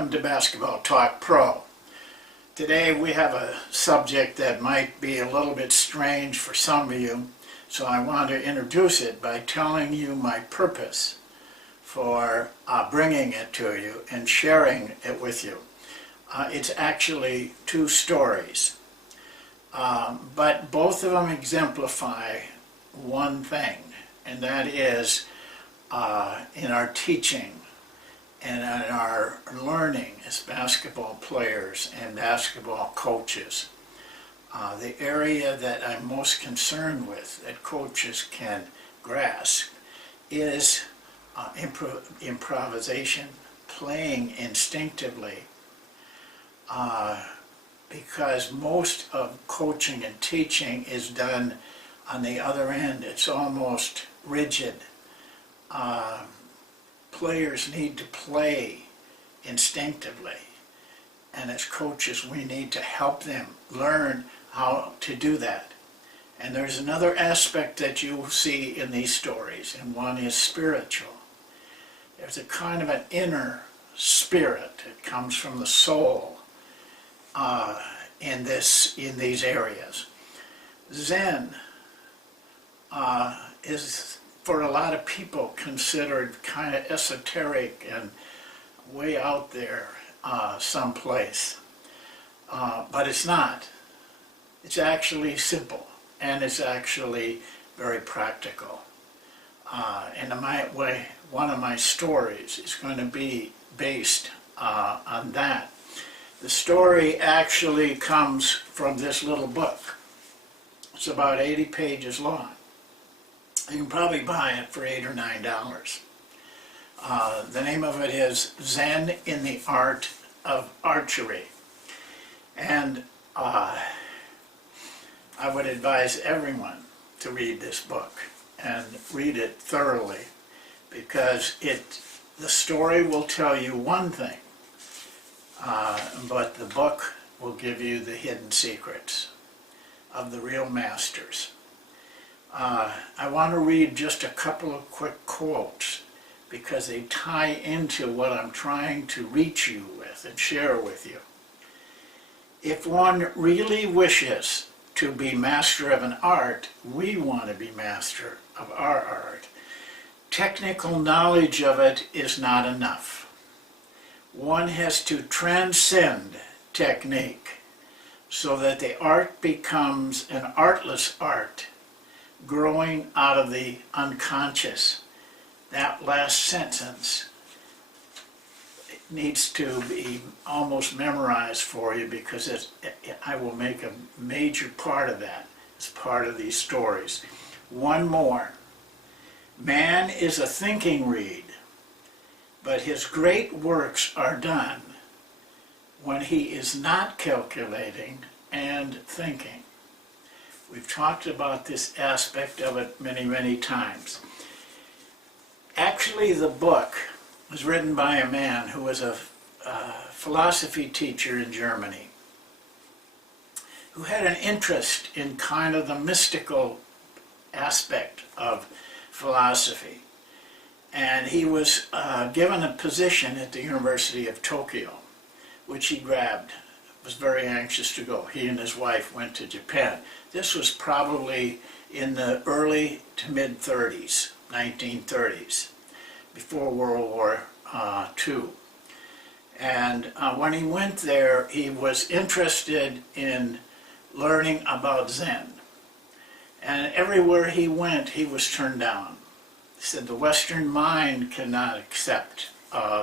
Welcome to Basketball Talk Pro. Today we have a subject that might be a little bit strange for some of you, so I want to introduce it by telling you my purpose for bringing it to you and sharing it with you. It's actually two stories, but both of them exemplify one thing, and that is in our teaching and in our learning as basketball players and basketball coaches. The area that I'm most concerned with that coaches can grasp is improvisation, playing instinctively, because most of coaching and teaching is done on the other end. It's almost rigid. Players need to play instinctively, and as coaches we need to help them learn how to do that. And there's another aspect that you see in these stories, and one is spiritual. There's a kind of an inner spirit that comes from the soul in these areas. Zen is, for a lot of people, considered kind of esoteric and way out there someplace. But it's not. It's actually simple, and it's actually very practical. And one of my stories is going to be based on that. The story actually comes from this little book. It's about 80 pages long. You can probably buy it for $8 or $9. The name of it is Zen in the Art of Archery. And I would advise everyone to read this book and read it thoroughly, because the story will tell you one thing, but the book will give you the hidden secrets of the real masters. I want to read just a couple of quick quotes because they tie into what I'm trying to reach you with and share with you. If one really wishes to be master of an art, we want to be master of our art. Technical knowledge of it is not enough. One has to transcend technique so that the art becomes an artless art, growing out of the unconscious. That last sentence needs to be almost memorized for you, because I will make a major part of that as part of these stories. One more. Man is a thinking reed, but his great works are done when he is not calculating and thinking. We've talked about this aspect of it many, many times. Actually, the book was written by a man who was a philosophy teacher in Germany, who had an interest in kind of the mystical aspect of philosophy. And he was given a position at the University of Tokyo, which he grabbed. Was very anxious to go. He and his wife went to Japan. This was probably in the early to mid-30s, 1930s, before World War II. And when he went there, he was interested in learning about Zen. And everywhere he went, he was turned down. He said the Western mind cannot accept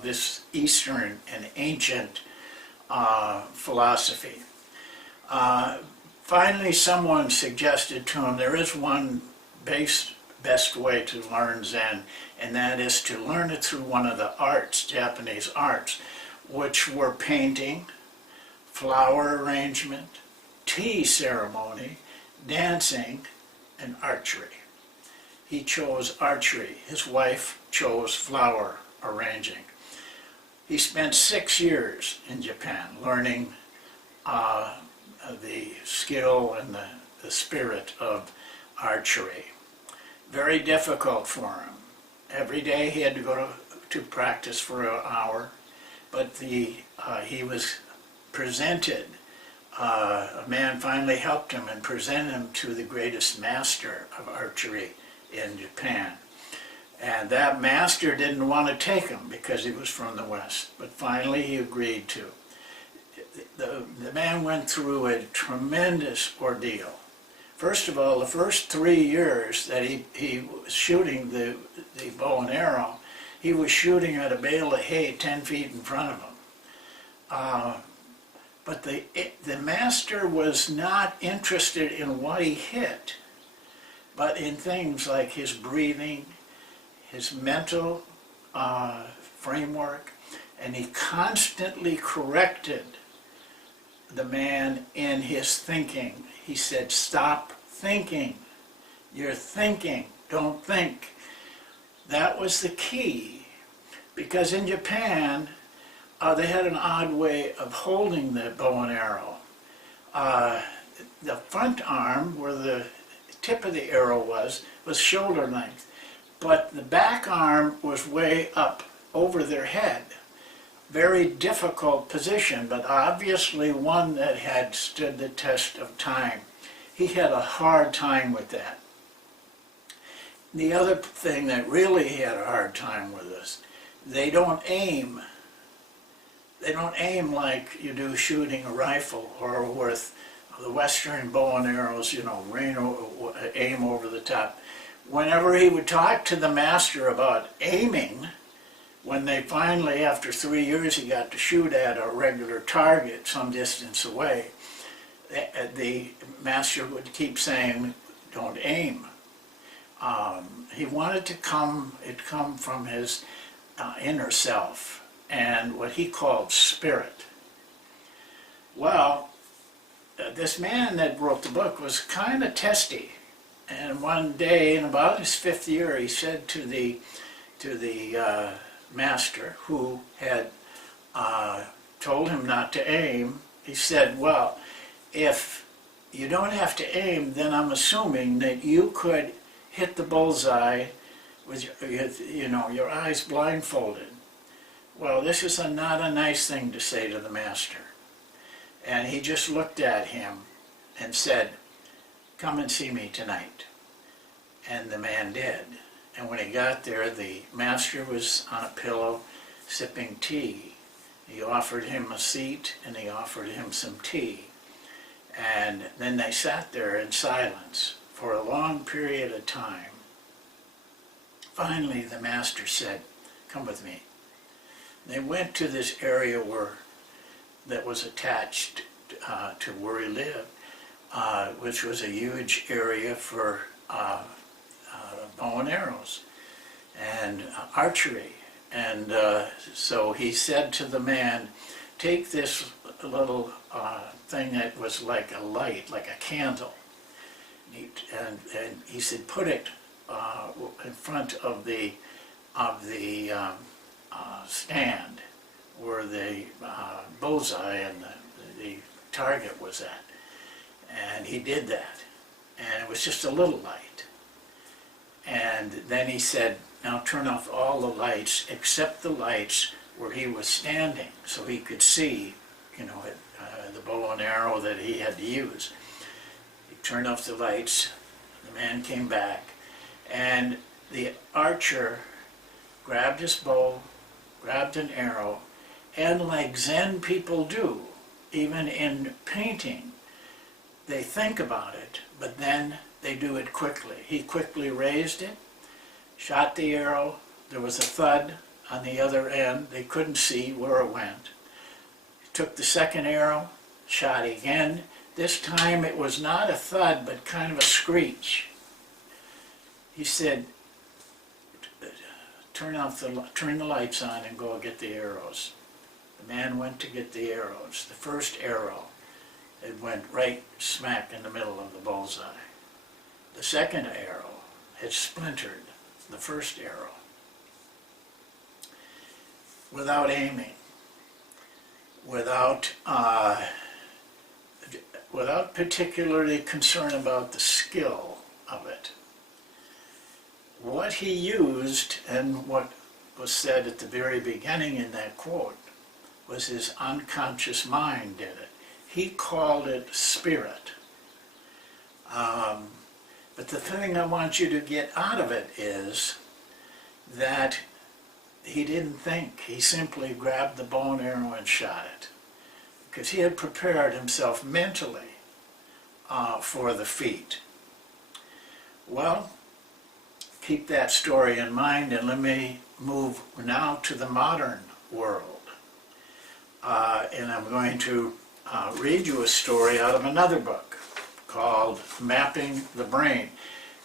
this Eastern and ancient philosophy. Finally, someone suggested to him there is one best way to learn Zen, and that is to learn it through one of the arts, Japanese arts, which were painting, flower arrangement, tea ceremony, dancing, and archery. He chose archery. His wife chose flower arranging. He spent 6 years in Japan learning the skill and the spirit of archery. Very difficult for him. Every day he had to go to practice for an hour, but he was presented, a man finally helped him and presented him to the greatest master of archery in Japan. And that master didn't want to take him because he was from the West, but finally he agreed to. The man went through a tremendous ordeal. First of all, the first 3 years that he was shooting the bow and arrow, he was shooting at a bale of hay 10 feet in front of him. But the master was not interested in what he hit, but in things like his breathing, his mental framework, and he constantly corrected the man in his thinking. He said, "Stop thinking. You're thinking, don't think." That was the key, because in Japan, they had an odd way of holding the bow and arrow. The front arm, where the tip of the arrow was shoulder length, but the back arm was way up over their head. Very difficult position, but obviously one that had stood the test of time. He had a hard time with that. The other thing that really he had a hard time with is they don't aim. They don't aim like you do shooting a rifle, or with the Western bow and arrows, aim over the top. Whenever he would talk to the master about aiming, when they finally, after 3 years, he got to shoot at a regular target some distance away, the master would keep saying, "Don't aim." He wanted it to come from his inner self and what he called spirit. Well, this man that wrote the book was kind of testy, and one day, in about his 5th year, he said to the master, who had told him not to aim, he said, "Well, if you don't have to aim, then I'm assuming that you could hit the bullseye with your eyes blindfolded." Well, this is not a nice thing to say to the master. And he just looked at him and said, "Come and see me tonight." And the man did. And when he got there, the master was on a pillow sipping tea. He offered him a seat and he offered him some tea. And then they sat there in silence for a long period of time. Finally, the master said, "Come with me." They went to this area that was attached to where he lived, which was a huge area for bow and arrows and archery. And so he said to the man, "Take this little thing that was like a light, like a candle." And he said, "Put it in front of the stand where the bullseye and the target was at." And he did that. And it was just a little light. And then he said, "Now turn off all the lights except the lights where he was standing, so he could see, the bow and arrow that he had to use." He turned off the lights. The man came back, and the archer grabbed his bow, grabbed an arrow, and like Zen people do, even in painting, they think about it, but then they do it quickly. He quickly raised it, shot the arrow. There was a thud on the other end. They couldn't see where it went. He took the second arrow, shot again. This time it was not a thud, but kind of a screech. He said, turn the lights on and go get the arrows." The man went to get the arrows. The first arrow, it went right smack in the middle of the bullseye. The second arrow had splintered the first arrow. Without aiming, without particularly concern about the skill of it. What he used, and what was said at the very beginning in that quote, was his unconscious mind did it. He called it spirit. But the thing I want you to get out of it is that he didn't think. He simply grabbed the bow and arrow and shot it, because he had prepared himself mentally for the feat. Well, keep that story in mind, and let me move now to the modern world. And I'm going to read you a story out of another book called Mapping the Brain.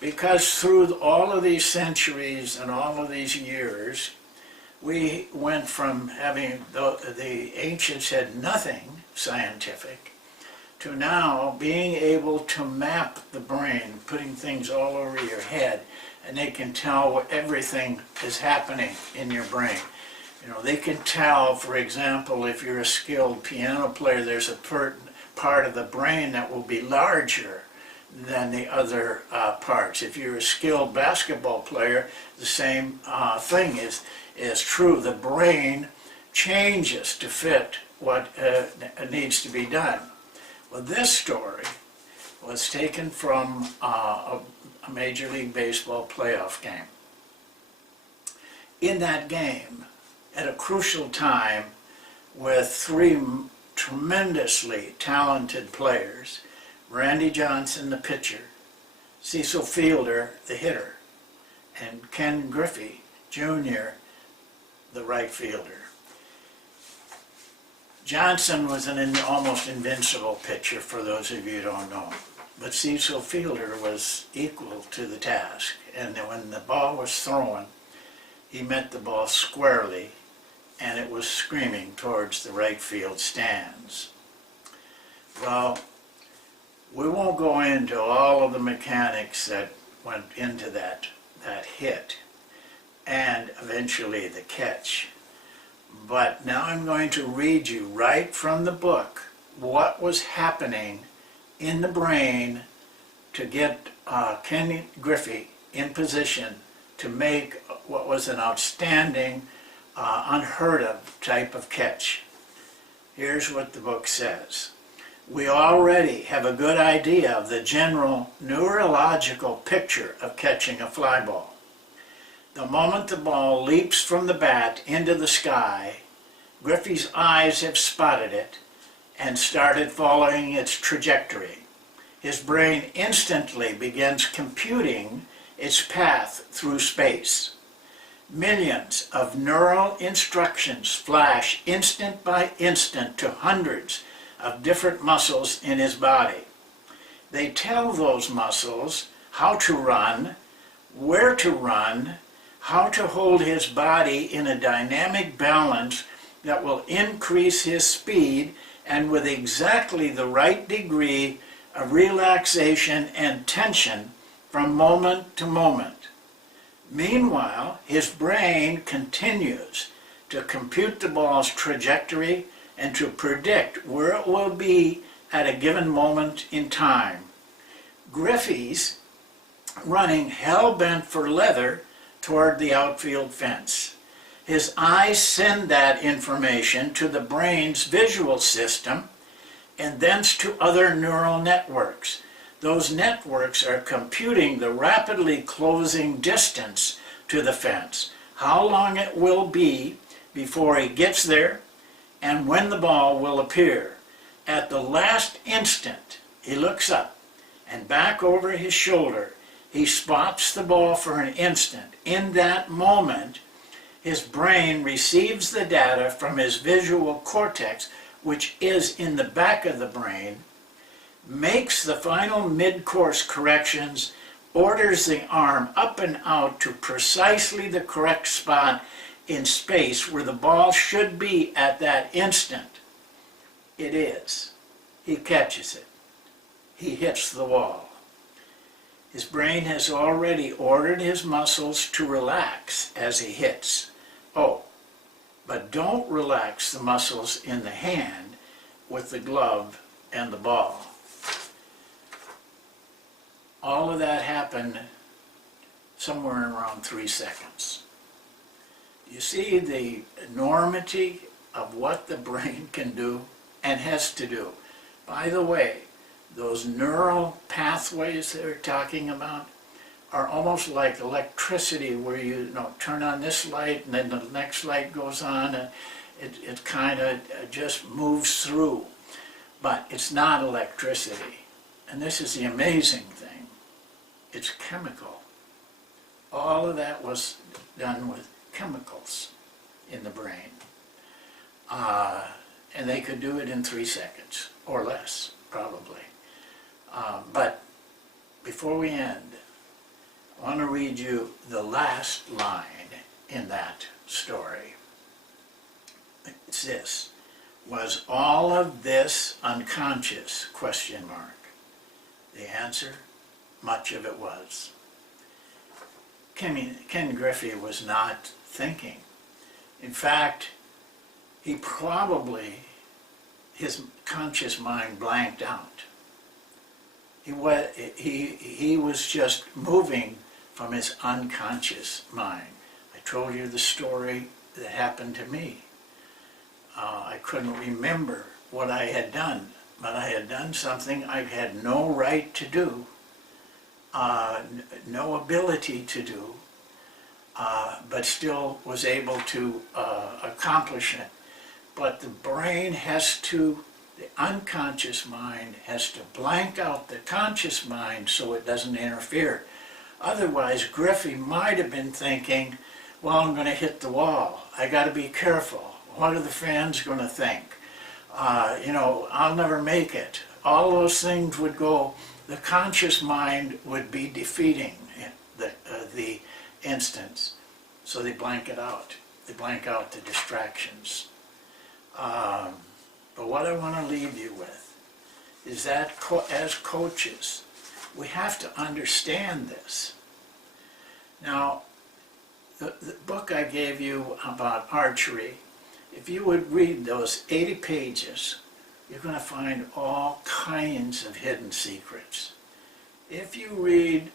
Because through all of these centuries and all of these years, we went from having, the ancients had nothing scientific, to now being able to map the brain, putting things all over your head, and they can tell what everything is happening in your brain. You know, they can tell, for example, if you're a skilled piano player, there's a part of the brain that will be larger than the other parts. If you're a skilled basketball player, the same thing is true. The brain changes to fit what needs to be done. Well, this story was taken from a Major League Baseball playoff game. In that game, at a crucial time, with three tremendously talented players, Randy Johnson, the pitcher, Cecil Fielder, the hitter, and Ken Griffey, Jr., the right fielder. Johnson was an almost invincible pitcher, for those of you who don't know. But Cecil Fielder was equal to the task. And when the ball was thrown, he met the ball squarely, and it was screaming towards the right field stands. Well, we won't go into all of the mechanics that went into that hit, and eventually the catch. But now I'm going to read you right from the book what was happening in the brain to get Ken Griffey in position to make what was an outstanding, unheard of type of catch. Here's what the book says. We already have a good idea of the general neurological picture of catching a fly ball. The moment the ball leaps from the bat into the sky, Griffey's eyes have spotted it and started following its trajectory. His brain instantly begins computing its path through space. Millions of neural instructions flash instant by instant to hundreds of different muscles in his body. They tell those muscles how to run, where to run, how to hold his body in a dynamic balance that will increase his speed and with exactly the right degree of relaxation and tension from moment to moment. Meanwhile, his brain continues to compute the ball's trajectory and to predict where it will be at a given moment in time. Griffey's running hell-bent for leather toward the outfield fence. His eyes send that information to the brain's visual system and thence to other neural networks. Those networks are computing the rapidly closing distance to the fence, how long it will be before he gets there, and when the ball will appear. At the last instant, he looks up, and back over his shoulder, he spots the ball for an instant. In that moment, his brain receives the data from his visual cortex, which is in the back of the brain, makes the final mid-course corrections, orders the arm up and out to precisely the correct spot in space where the ball should be at that instant. It is. He catches it. He hits the wall. His brain has already ordered his muscles to relax as he hits. Oh, but don't relax the muscles in the hand with the glove and the ball. All of that happened somewhere around 3 seconds. You see the enormity of what the brain can do and has to do. By the way, those neural pathways they're talking about are almost like electricity, where you turn on this light and then the next light goes on, and it kind of just moves through. But it's not electricity. And this is the amazing thing. It's chemical. All of that was done with chemicals in the brain. And they could do it in 3 seconds, or less, probably. But before we end, I want to read you the last line in that story. It's this: was all of this unconscious? Question mark. The answer: much of it was. Ken Griffey was not thinking. In fact, he probably, his conscious mind blanked out. He was just moving from his unconscious mind. I told you the story that happened to me. I couldn't remember what I had done, but I had done something I had no right to do, no ability to do, but still was able to accomplish it. But the brain has to, the unconscious mind has to blank out the conscious mind so it doesn't interfere. Otherwise, Griffey might have been thinking, well, I'm going to hit the wall. I got to be careful. What are the fans going to think? I'll never make it. All those things would go, the conscious mind would be defeating the instance. So they blank it out. They blank out the distractions. But what I want to leave you with is that as coaches, we have to understand this. Now, the book I gave you about archery, if you would read those 80 pages, you're going to find all kinds of hidden secrets. If you read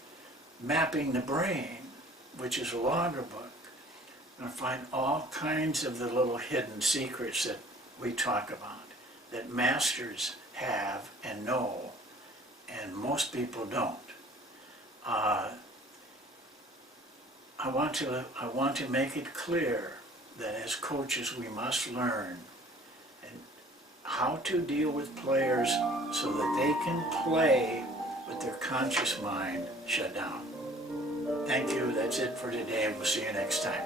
Mapping the Brain, which is a longer book, you're going to find all kinds of the little hidden secrets that we talk about, that masters have and know, and most people don't. I want to make it clear that as coaches we must learn how to deal with players so that they can play with their conscious mind shut down. Thank you. That's it for today. We'll see you next time.